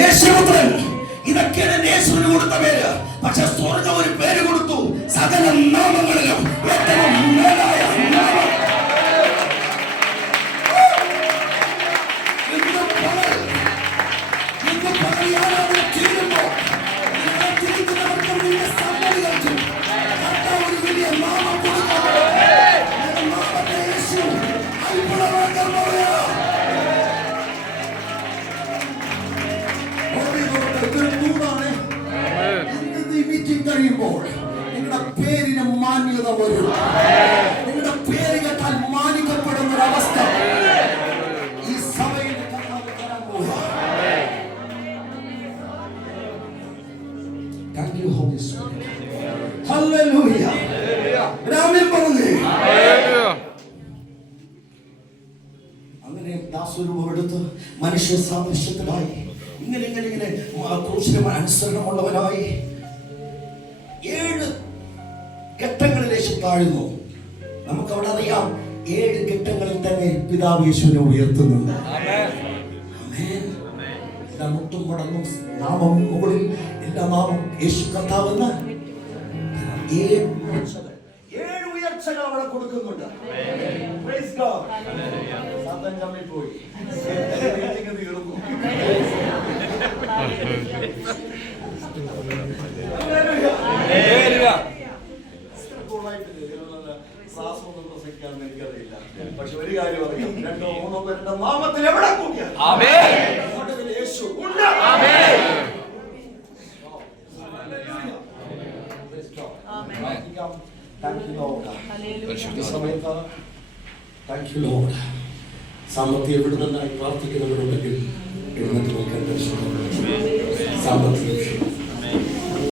യേശുപുത്രൻ. ഇതൊക്കെയാണ് യേശുവിന് കൊടുത്ത പേര്. പക്ഷെ സ്വർഗ്ഗം ഒരു പേര് കൊടുത്തു, സകല നാമങ്ങളിലും ഏറ്റവും മേലായ നാമം. ഇന്ന് പറയാനാണ് തീരുമ്പോൾ ഒരു വലിയ നാമം കൊടുക്കണം. യേശു കഴിയുമ്പോൾ നിങ്ങളുടെ പേരിന് മാന്യത വരും. നിങ്ങളുടെ പേര് കേട്ടാൽ മാനിക്കപ്പെടുന്ന ഒരവസ്ഥ ഈ സഭയിൽ തരാൻ പോവുക. Thank you, Holy Spirit. Hallelujah. ആമേൻ പറഞ്ഞേ. അങ്ങനെ ദാസരൂപം എടുത്ത് മനുഷ്യ സാദൃശ്യത്തിലായി ഇങ്ങനെ ക്രൂശിന് അനുസരണമുള്ളവനായി 7 ഘട്ടങ്ങളിൽ യേശു താഴ്ന്നു. നമുക്കവിടെ അറിയാം 7 ഘട്ടങ്ങളിൽ തന്നെ പിതാവ് യേശുവിനെ ഉയർത്തുന്നുണ്ട്. മുട്ടും മടങ്ങും നാമം മുകളിൽ എല്ലാ നാമം യേശു കർത്താവെന്ന് 7 ഉയർച്ചകൾ അവിടെ കൊടുക്കുന്നുണ്ട്. Praise God. സാത്താൻ കമ്മിൽ പോയി തീർന്നു. എനിക്കറിയില്ല, പക്ഷെ ഒരു കാര്യം അറിയാം, 2 3 പേരുടെ നാമത്തിൽ എവിടെ കൂടിയാൽ യേശു ഉണ്ട്. സാമ്പത്തിക വിടുതലായി പ്രാർത്ഥിക്കുന്നവരുണ്ടെങ്കിൽ സാമ്പത്തിക